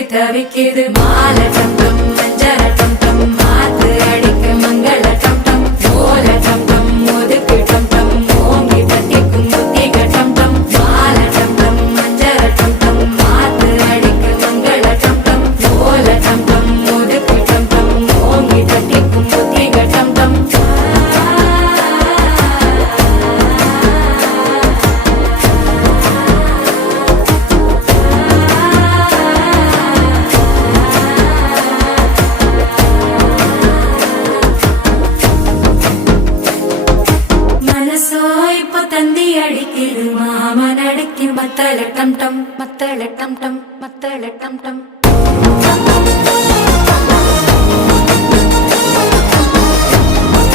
தவிக்கு தவிக்குது மாலை டம் டம் மஞ்சள டம் டம் மாத்து அடிக்க மங்கள டம் டம் ஓல டம் டம் ஒதுக்கு டம் டம் ஓங்கி தட்டிக்கும் புத்திக டம் டம் மாலை டம் டம் மஞ்சள டம் டம் மாத்து அடிக்க மங்கள டம் டம் ஓல டம் டம் ஒதுக்கு டம் டம் ஓங்கி தட்டிக்கும் புத்திக டம் டம் தந்தி அடிக்குது மாமன் அடிக்கு மத்தள டம் டம் மத்தள டம் டம் மத்தள டம் டம்